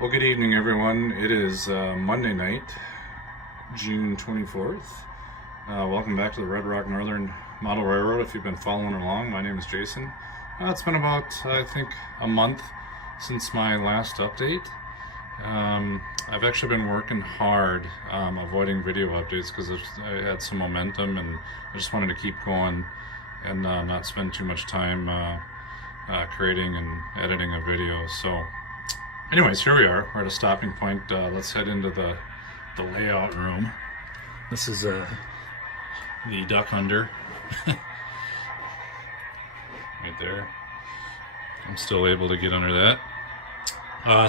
Well, good evening, everyone. It is Monday night, June 24th. Welcome back to the Red Rock Northern Model Railroad. If you've been following along, my name is Jason. It's been about, I think, a month since my last update. I've actually been working hard avoiding video updates because I had some momentum and I just wanted to keep going and not spend too much time creating and editing a video. So anyways, here we are. We're at a stopping point. Let's head into the layout room. This is the duck under right there. I'm still able to get under that.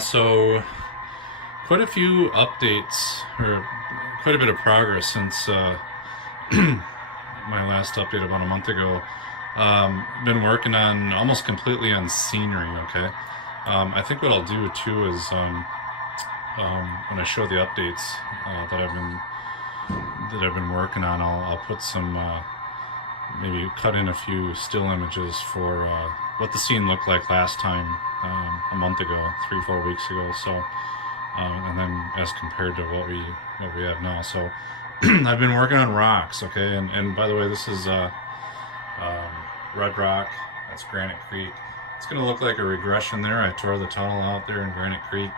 So quite a few updates, or quite a bit of progress since my last update about a month ago. Been working on almost completely on scenery. Okay. I think what I'll do too is when I show the updates that I've been working on, I'll put some maybe cut in a few still images for what the scene looked like last time a month ago, 3-4 weeks ago. So and then as compared to what we have now. So I've been working on rocks. Okay, and by the way, this is Red Rock. That's Granite Creek. It's going to look like a regression there. I tore the tunnel out there in Granite Creek.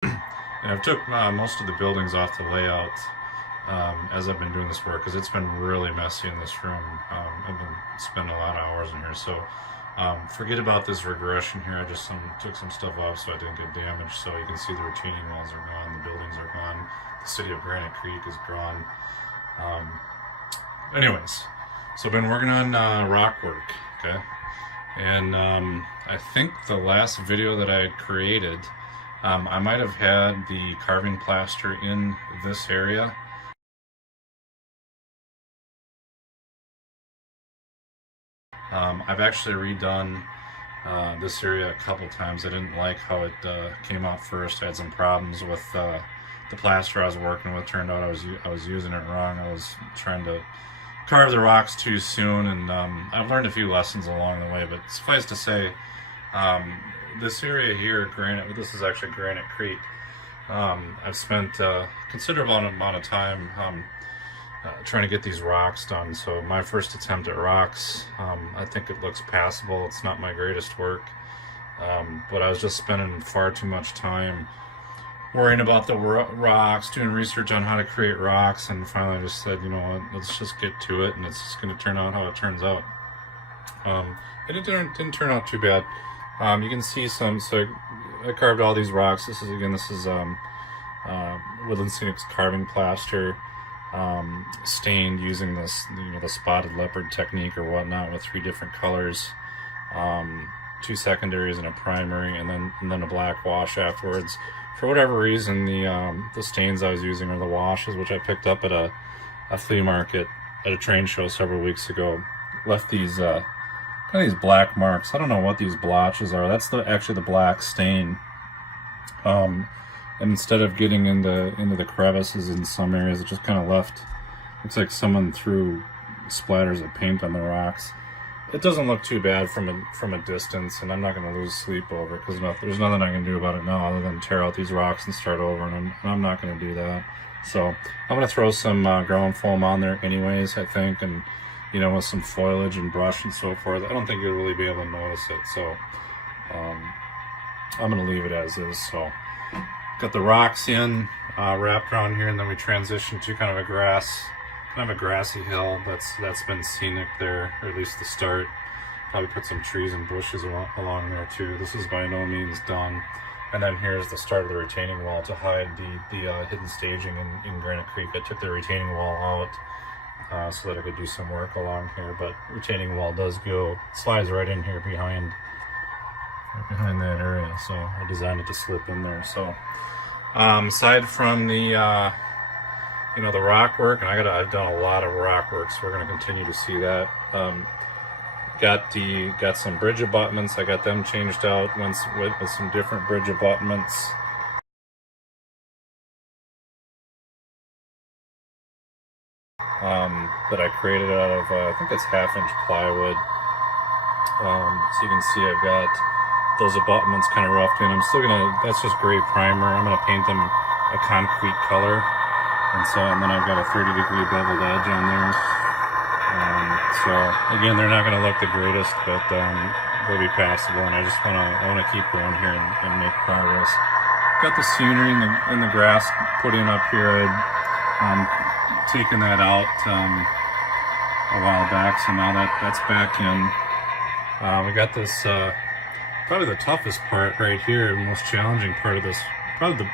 And I've took most of the buildings off the layout as I've been doing this work because it's been really messy in this room. I've been spending a lot of hours in here. So forget about this regression here. I just took some stuff off so I didn't get damaged. So you can see the retaining walls are gone. The buildings are gone. The city of Granite Creek is gone. Anyways, so I've been working on rock work, okay? And I think the last video that I had created, I might have had the carving plaster in this area. I've actually redone this area a couple times. I didn't like how it came out first. I had some problems with the plaster I was working with. Turned out I was using it wrong. I was trying to carve the rocks too soon, and I've learned a few lessons along the way. But suffice to say, this area here, this is actually Granite Creek. I've spent a considerable amount of time trying to get these rocks done. So my first attempt at rocks, I think it looks passable. It's not my greatest work, but I was just spending far too much time worrying about the rocks, doing research on how to create rocks, and finally I just said, you know what, let's just get to it, and it's just going to turn out how it turns out. It didn't turn out too bad. You can see so I carved all these rocks. This is Woodland Scenic's carving plaster, stained using this, the spotted leopard technique or whatnot, with 3 different colors, 2 secondaries and a primary, and then a black wash afterwards. For whatever reason, the stains I was using are the washes, which I picked up at a flea market at a train show several weeks ago. Left these kind of these black marks. I don't know what these blotches are. That's actually the black stain. And instead of getting into the crevices in some areas, it just kind of looks like someone threw splatters of paint on the rocks. It doesn't look too bad from a distance, and I'm not going to lose sleep over it because there's nothing I can do about it now other than tear out these rocks and start over, and I'm not going to do that. So I'm going to throw some ground foam on there anyways, I think, and with some foliage and brush and so forth. I don't think you'll really be able to notice it, so I'm going to leave it as is. So got the rocks in, wrapped around here, and then we transition to kind of a grassy hill that's been scenic there, or at least the start. Probably put some trees and bushes along there too. This is by no means done. And then here's the start of the retaining wall to hide the hidden staging in Granite Creek. I took the retaining wall out so that I could do some work along here, but retaining wall slides right in here behind that area, so I designed it to slip in there. So aside from the the rock work, and I've done a lot of rock work, so we're going to continue to see that. Got some bridge abutments. I got them changed out with some different bridge abutments. That I created out of I think it's 1/2 inch plywood. So you can see I've got those abutments kind of roughed in. I'm still gonna, that's just gray primer. I'm gonna paint them a concrete color. And then I've got a 30-degree beveled edge on there. So again, they're not gonna look the greatest, but they'll be passable. And I wanna keep going here and make progress. Got the scenery and the grass put in up here. I'd taken that out a while back, so now that's back in. We got this, probably the toughest part right here, the most challenging part of this, probably the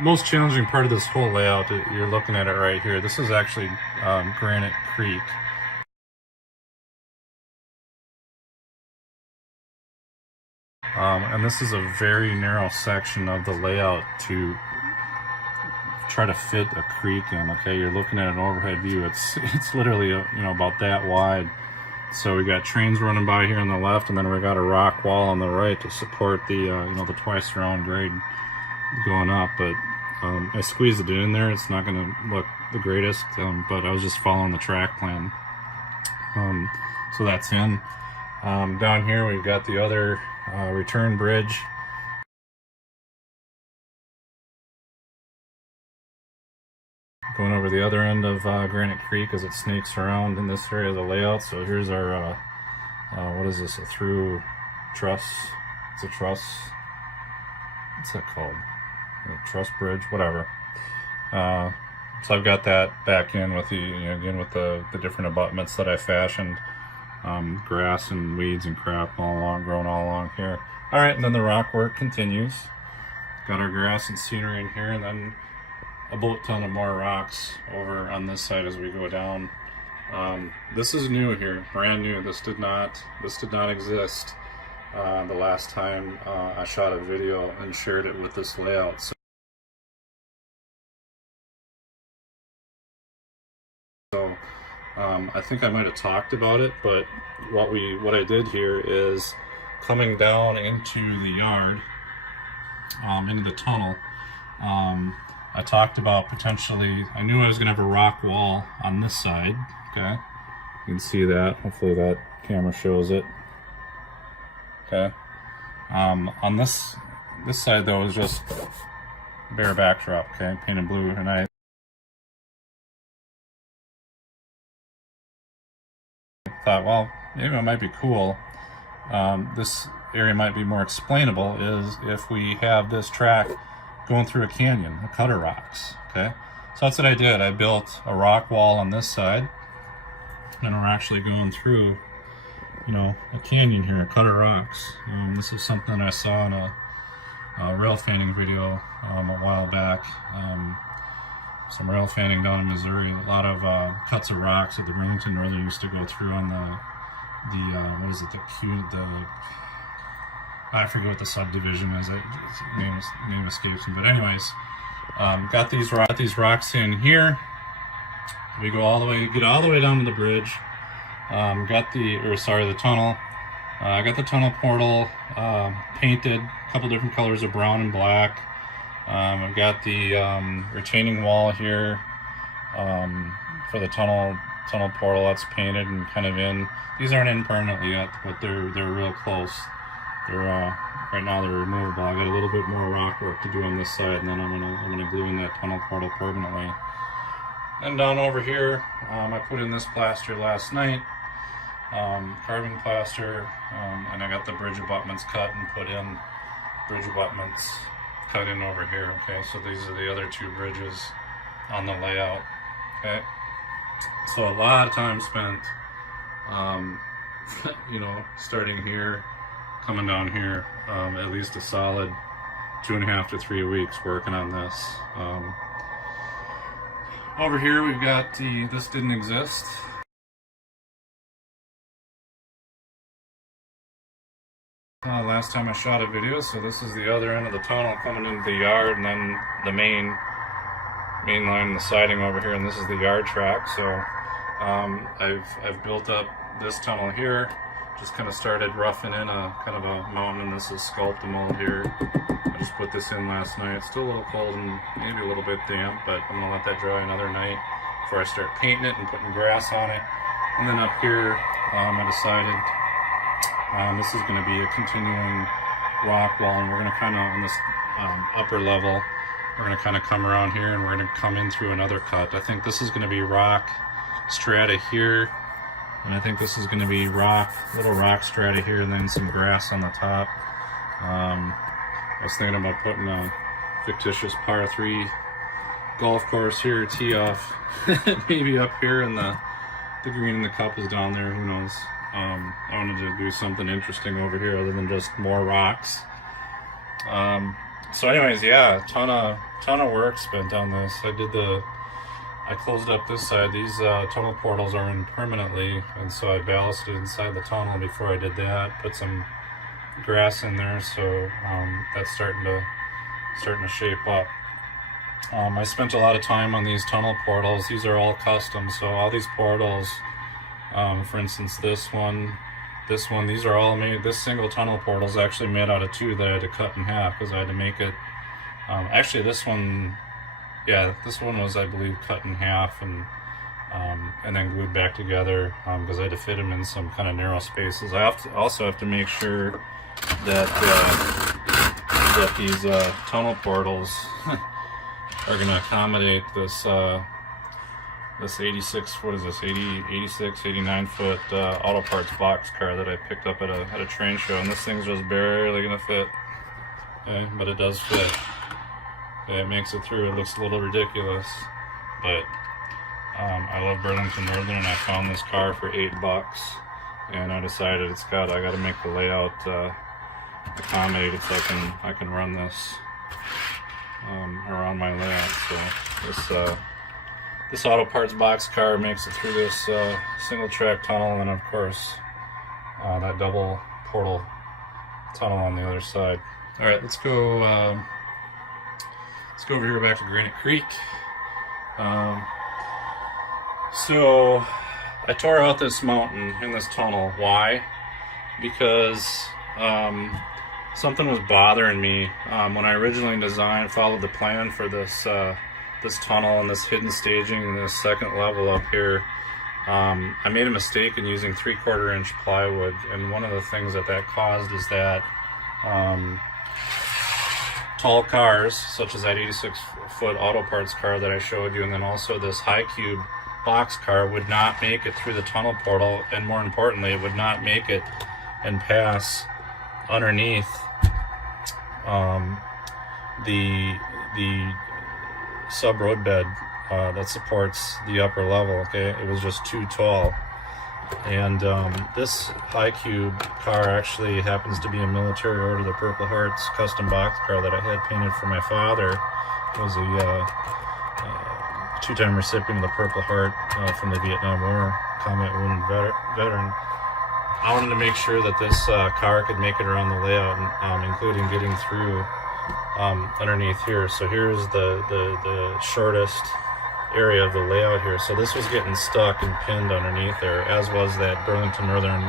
most challenging part of this whole layout. You're looking at it right here. This is actually Granite Creek. And this is a very narrow section of the layout to try to fit a creek in. Okay, you're looking at an overhead view. It's literally about that wide. So we got trains running by here on the left, and then we got a rock wall on the right to support the the twice around grade going up. But I squeezed it in there. It's not going to look the greatest, but I was just following the track plan. So that's in. Down here we've got the other return bridge. Going over the other end of Granite Creek as it snakes around in this area of the layout. So here's our, what is this, a through truss? It's a truss, what's that called? A truss bridge, whatever. So I've got that back in with the, again with the different abutments that I fashioned. Grass and weeds and crap all along, growing all along here. All right, and then the rock work continues. Got our grass and scenery in here, and then a boat ton of more rocks over on this side as we go down. This is new here, brand new. This did not exist the last time I shot a video and shared it with this layout. So I think I might have talked about it, but what I did here is coming down into the yard, into the tunnel. I talked about potentially, I knew I was gonna have a rock wall on this side, okay? You can see that, hopefully that camera shows it. Okay. On this side though is just bare backdrop, okay? Painted blue, and I thought, well, maybe it might be cool. This area might be more explainable is if we have this track going through a canyon, a cut of rocks, okay? So that's what I did. I built a rock wall on this side, and we're actually going through, a canyon here, a cut of rocks. This is something I saw in a rail fanning video a while back. Some rail fanning down in Missouri. A lot of cuts of rocks that the Remington Northern used to go through on what is it, I forget what the subdivision is. Name escapes me. But anyways, got these rocks in here. We go all the way, get all the way down to the bridge. Got the tunnel. I got the tunnel portal painted, a couple different colors of brown and black. I've got the retaining wall here for the tunnel portal. That's painted and kind of in. These aren't in permanently yet, but they're real close. They're right now they're removable. I got a little bit more rock work to do on this side, and then I'm gonna glue in that tunnel portal permanently. And down over here, I put in this plaster last night, carbon plaster, and I got the bridge abutments cut and put in. Bridge abutments cut in over here. Okay, so these are the other two bridges on the layout. Okay, so a lot of time spent, starting here, coming down here, at least a solid 2.5 to 3 weeks working on this. Over here we've got this didn't exist. Last time I shot a video, so this is the other end of the tunnel coming into the yard, and then the main line, the siding over here, and this is the yard track. So I've built up this tunnel here. Just kind of started roughing in a kind of a mountain, and this is Sculptamold here. I just put this in last night. It's still a little cold and maybe a little bit damp, but I'm gonna let that dry another night before I start painting it and putting grass on it. And then up here, I decided This is going to be a continuing rock wall, and we're going to kind of, on this upper level, we're going to kind of come around here and we're going to come in through another cut. I think this is going to be rock strata here, and I think this is going to be little rock strata here, and then some grass on the top. I was thinking about putting a fictitious par 3 golf course here, tee off, maybe up here, and the green in the cup is down there, who knows. I wanted to do something interesting over here other than just more rocks. So anyways, yeah, ton of work spent on this. I closed up this side. These tunnel portals are in permanently, and so I ballasted inside the tunnel before I did that. Put some grass in there, so that's starting to shape up. I spent a lot of time on these tunnel portals. These are all custom, so all these portals, for instance, this one, these are all made. This single tunnel portal is actually made out of 2 that I had to cut in half because I had to make it. Actually, this one was, I believe, cut in half and then glued back together because I had to fit them in some kind of narrow spaces. I also have to make sure that these tunnel portals are going to accommodate this 86 89 foot auto parts box car that I picked up at a train show, and this thing's just barely going to fit. Okay, but it does fit. Okay, it makes it through. It looks a little ridiculous, but I love Burlington Northern, and I found this car for $8, and I decided I got to make the layout accommodate it so I can run this around my layout. So this auto parts box car makes it through this single track tunnel, and of course that double portal tunnel on the other side. All right, let's go over here back to Granite Creek. So I tore out this mountain in this tunnel. Why? Because something was bothering me when I originally followed the plan for this tunnel and this hidden staging and this second level up here. I made a mistake in using 3/4 inch plywood, and one of the things that caused is that tall cars, such as that 86-foot auto parts car that I showed you, and then also this high cube box car, would not make it through the tunnel portal, and more importantly, it would not make it and pass underneath the sub road bed that supports the upper level. Okay, it was just too tall. And this high cube car actually happens to be a Military Order of the Purple Hearts custom box car that I had painted for my father. He was a 2-time recipient of the Purple Heart from the Vietnam War, combat wounded veteran. I wanted to make sure that this car could make it around the layout, including getting through underneath here. So here's the shortest area of the layout here. So this was getting stuck and pinned underneath there, as was that Burlington Northern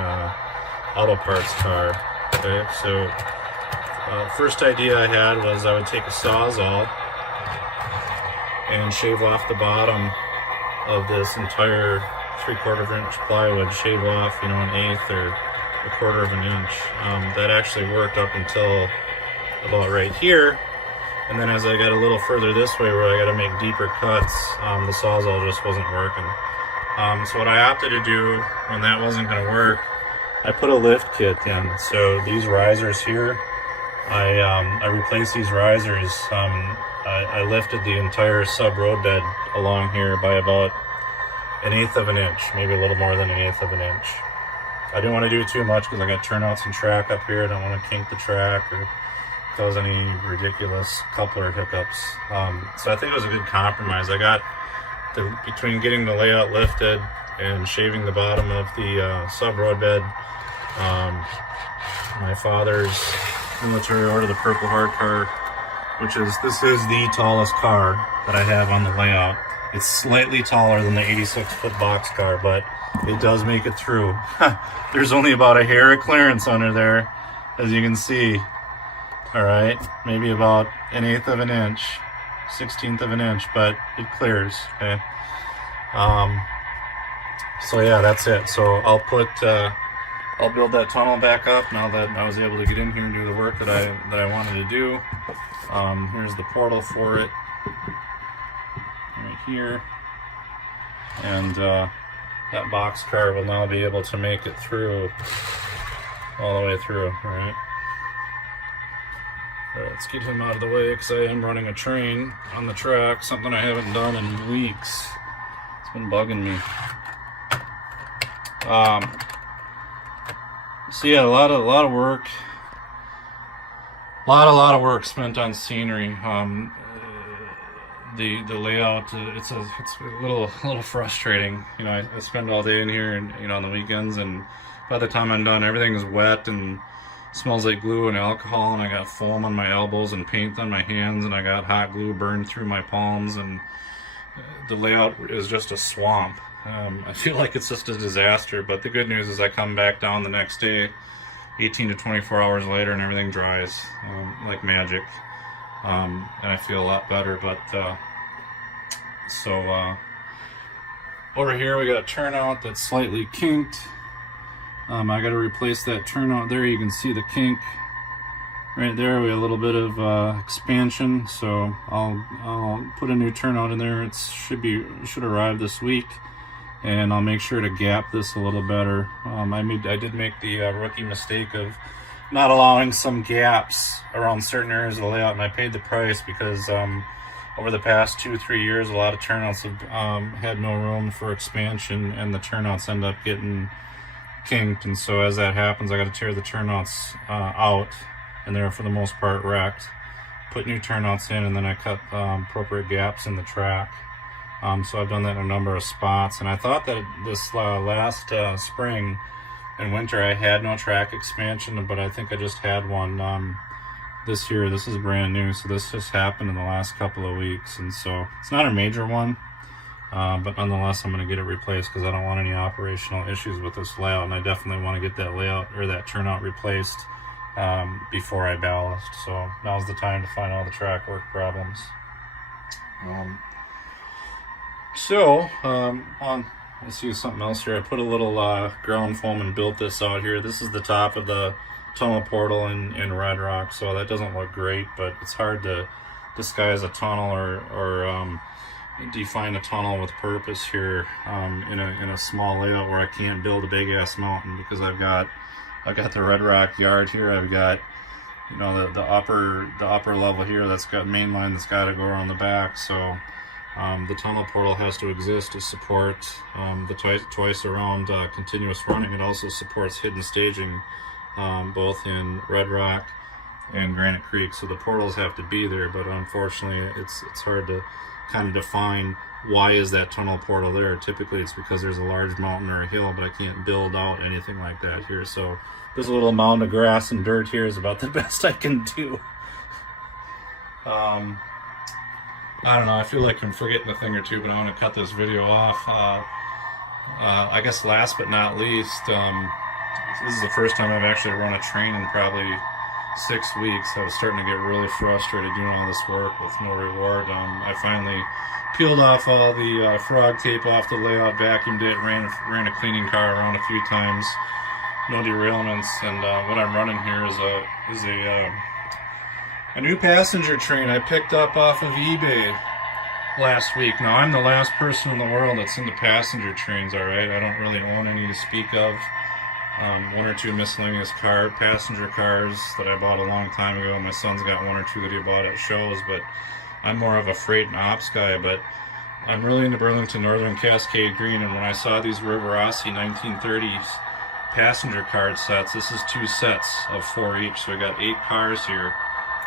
auto parts car. Okay, so first idea I had was I would take a Sawzall and shave off the bottom of this entire 3/4 inch plywood, shave off, an 1/8 or 1/4 of an inch. That actually worked up until about right here, and then as I got a little further this way where I got to make deeper cuts, the Sawzall just wasn't working. So what I opted to do when that wasn't going to work, I put a lift kit in. So these risers here, I replaced these risers. I lifted the entire sub road bed along here by about 1/8 of an inch, maybe a little more than 1/8 of an inch. I didn't want to do too much because I got turnouts and track up here. I don't want to kink the track or cause any ridiculous coupler hiccups. So I think it was a good compromise. I got between getting the layout lifted and shaving the bottom of the sub road bed, my father's Military Order of the Purple Heart car, this is the tallest car that I have on the layout. It's slightly taller than the 86-foot box car, but it does make it through. There's only about a hair of clearance under there, as you can see. All right, maybe about 1/8 of an inch, 1/16 of an inch, but it clears. Okay. So yeah, that's it. So I'll put I'll build that tunnel back up now that I was able to get in here and do the work that I wanted to do. Here's the portal for it, right here, and that boxcar will now be able to make it through, all the way through, right? Alright, let's get him out of the way because I am running a train on the track, something I haven't done in weeks. It's been bugging me. So yeah, a lot of work. A lot of work spent on scenery. The layout, it's a little frustrating. You know, I spend all day in here, and you know, on the weekends, and by the time I'm done, everything is wet and smells like glue and alcohol, and I got foam on my elbows and paint on my hands, and I got hot glue burned through my palms, and the layout is just a swamp. I feel like it's just a disaster, but the good news is I come back down the next day, 18 to 24 hours later, and everything dries like magic, and I feel a lot better. But over here we got a turnout that's slightly kinked. I got to replace that turnout there. You can see the kink right there. We have a little bit of expansion, so I'll put a new turnout in there. It should arrive this week, and I'll make sure to gap this a little better. I did make the rookie mistake of not allowing some gaps around certain areas of the layout, and I paid the price because over the past 2-3 years, a lot of turnouts have had no room for expansion, and the turnouts end up getting kinked, and so as that happens, I got to tear the turnouts out, and they're for the most part wrecked, put new turnouts in, and then I cut appropriate gaps in the track. So I've done that in a number of spots, and I thought that this last spring and winter I had no track expansion, but I think I just had one this year. This is brand new, so this just happened in the last couple of weeks, and so it's not a major one. But nonetheless, I'm going to get it replaced because I don't want any operational issues with this layout, and I definitely want to get that layout or that turnout replaced before I ballast. So now's the time to find all the track work problems. Let's use something else here. I put a little ground foam and built this out here. This is the top of the tunnel portal in Red Rock, so that doesn't look great, but it's hard to disguise a tunnel or define a tunnel with purpose here in a small layout where I can't build a big ass mountain, because I've got the Red Rock yard here. I've got, you know, the upper level here that's got main line that's got to go around the back. So the tunnel portal has to exist to support the twice around continuous running. It also supports hidden staging both in Red Rock and Granite Creek. So the portals have to be there, but unfortunately it's hard to kind of define why is that tunnel portal there. Typically it's because there's a large mountain or a hill, but I can't build out anything like that here. So this little mound of grass and dirt here is about the best I can do. I don't know, I feel like I'm forgetting a thing or two, but I want to cut this video off. I guess last but not least, this is the first time I've actually run a train in probably 6 weeks. I was starting to get really frustrated doing all this work with no reward. I finally peeled off all the frog tape off the layout, vacuumed it, ran a cleaning car around a few times, no derailments, and what I'm running here is a new passenger train I picked up off of eBay last week. Now, I'm the last person in the world that's into passenger trains, alright? I don't really own any to speak of. One or two miscellaneous passenger cars that I bought a long time ago. My son's got one or two that he bought at shows, but I'm more of a freight and ops guy. But I'm really into Burlington Northern Cascade Green, and when I saw these Rivarossi 1930s passenger card sets, this is 2 sets of 4 each, so we got 8 cars here.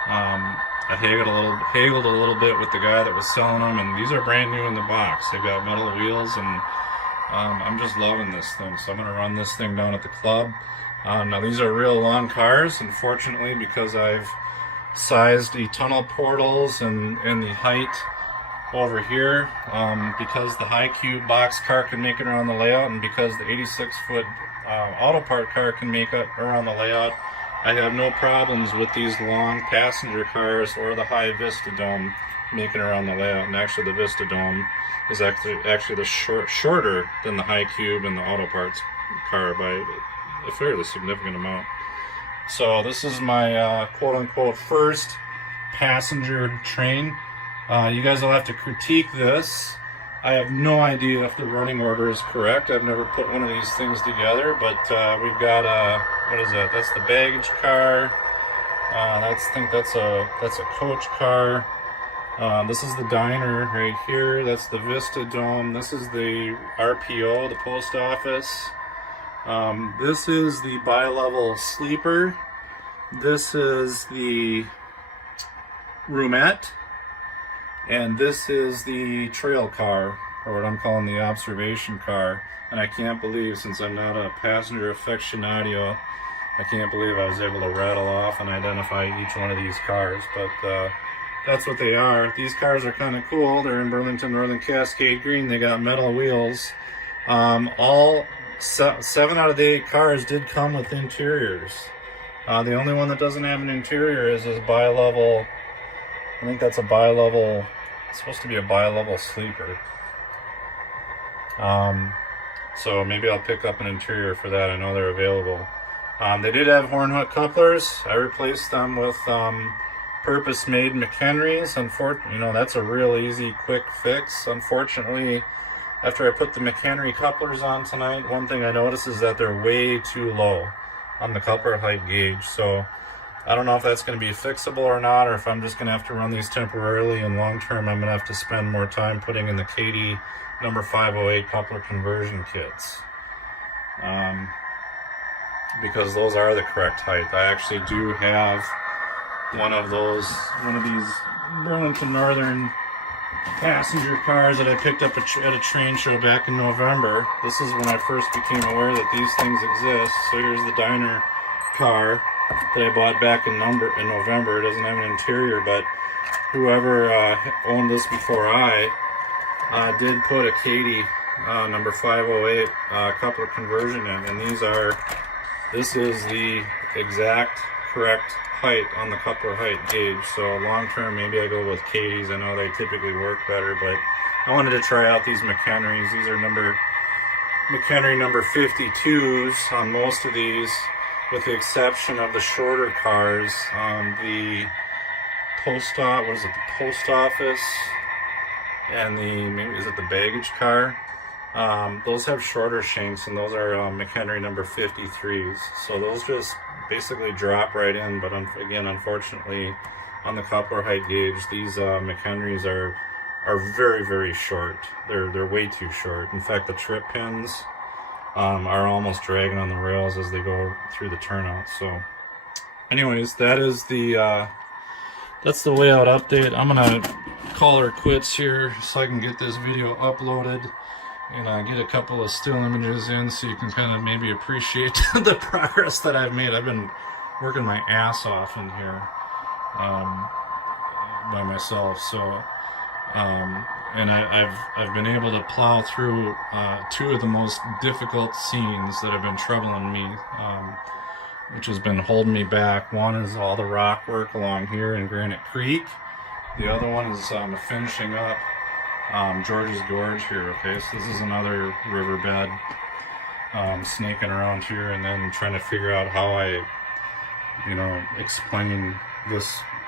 I haggled a little bit with the guy that was selling them, and these are brand new in the box. They've got metal wheels, and I'm just loving this thing, so I'm going to run this thing down at the club. Now these are real long cars, unfortunately, because I've sized the tunnel portals and the height over here, because the high cube box car can make it around the layout, and because the 86-foot auto part car can make it around the layout, I have no problems with these long passenger cars or the high Vista Dome making around the layout. And actually the Vista Dome is actually the shorter than the high cube and the auto parts car by a fairly significant amount. So this is my quote-unquote first passenger train. You guys will have to critique this. I have no idea if the running order is correct. I've never put one of these things together, but we've got what is that? That's the baggage car. I think that's a coach car. This is the diner right here. That's the Vista Dome. This is the RPO, the post office. This is the bi-level sleeper. This is the roomette. And this is the trail car, or what I'm calling the observation car. And I can't believe, since I'm not a passenger aficionado, I can't believe I was able to rattle off and identify each one of these cars. But that's what they are. These cars are kind of cool. They're in Burlington Northern Cascade Green. They got metal wheels. All 7 out of the 8 cars did come with interiors. The only one that doesn't have an interior is this bi-level. I think that's a bi-level. It's supposed to be a bi-level sleeper. So maybe I'll pick up an interior for that. I know they're available. They did have horn hook couplers. I replaced them with purpose-made McHenrys. Unfortunately, that's a real easy, quick fix. Unfortunately, after I put the McHenry couplers on tonight, one thing I noticed is that they're way too low on the coupler height gauge. So I don't know if that's going to be fixable or not, or if I'm just going to have to run these temporarily, and long term I'm going to have to spend more time putting in the Kadee number 508 coupler conversion kits. Because those are the correct height. I actually do have one of these Burlington Northern passenger cars that I picked up at a train show back in November. This is when I first became aware that these things exist. So here's the diner car that I bought back in November. It doesn't have an interior, but whoever owned this before I did put a Kadee number 508 coupler conversion in, and this is the exact correct height on the coupler height gauge. So long term, maybe I go with Kadees. I know they typically work better, but I wanted to try out these McHenrys. These are McHenry number 52s on most of these, with the exception of the shorter cars. The post office and the baggage car. Those have shorter shanks, and those are McHenry number 53s. So those just basically drop right in, but again, unfortunately, on the coupler height gauge, these McHenrys are very, very short. They're way too short. In fact, the trip pins are almost dragging on the rails as they go through the turnout. So anyways, that's the layout update. I'm gonna call her quits here so I can get this video uploaded and get a couple of still images in so you can kind of maybe appreciate the progress that I've made. I've been working my ass off in here by myself. So and I've been able to plow through 2 of the most difficult scenes that have been troubling me, which has been holding me back. One is all the rock work along here in Granite Creek. The other one is finishing up George's Gorge here. Okay, so this is another riverbed, snaking around here, and then trying to figure out how I explain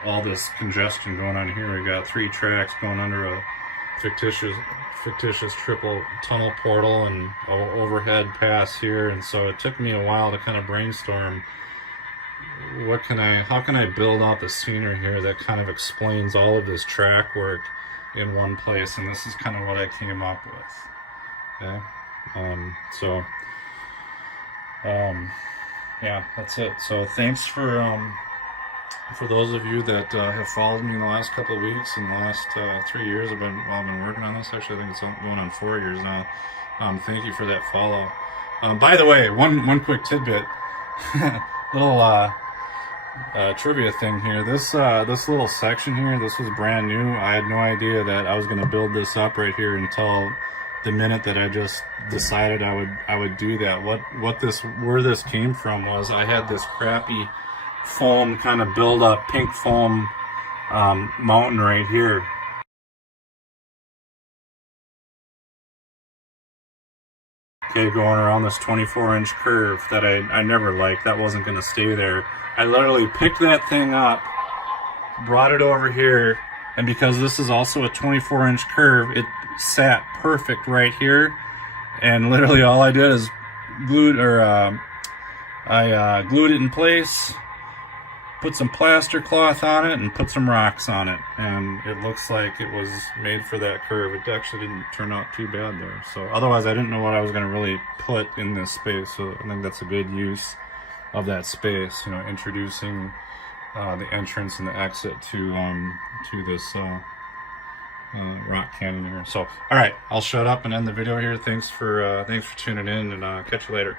all this congestion going on here. We got 3 tracks going under a fictitious triple tunnel portal and overhead pass here, and so it took me a while to kind of brainstorm how can I build out the scenery here that kind of explains all of this track work in one place, and this is kind of what I came up with. Okay, yeah, that's it. So thanks for those of you that have followed me in the last couple of weeks and the last 3 years. I've been working on this. Actually, I think it's going on 4 years now. Thank you for that follow. By the way, one quick tidbit, little trivia thing here. This little section here, this was brand new. I had no idea that I was going to build this up right here until the minute that I just decided I would do that. Where this came from was I had this crappy foam kind of build up, pink foam mountain right here. Okay, going around this 24-inch curve that I never liked. That wasn't going to stay there. I literally picked that thing up, brought it over here, and because this is also a 24-inch curve, it sat perfect right here. And literally all I did is glued it in place, put some plaster cloth on it, and put some rocks on it, and it looks like it was made for that curve. It actually didn't turn out too bad there. So otherwise I didn't know what I was going to really put in this space, so I think that's a good use of that space, you know, introducing the entrance and the exit to this rock canyon here. So all right, I'll shut up and end the video here. Thanks for tuning in, and catch you later.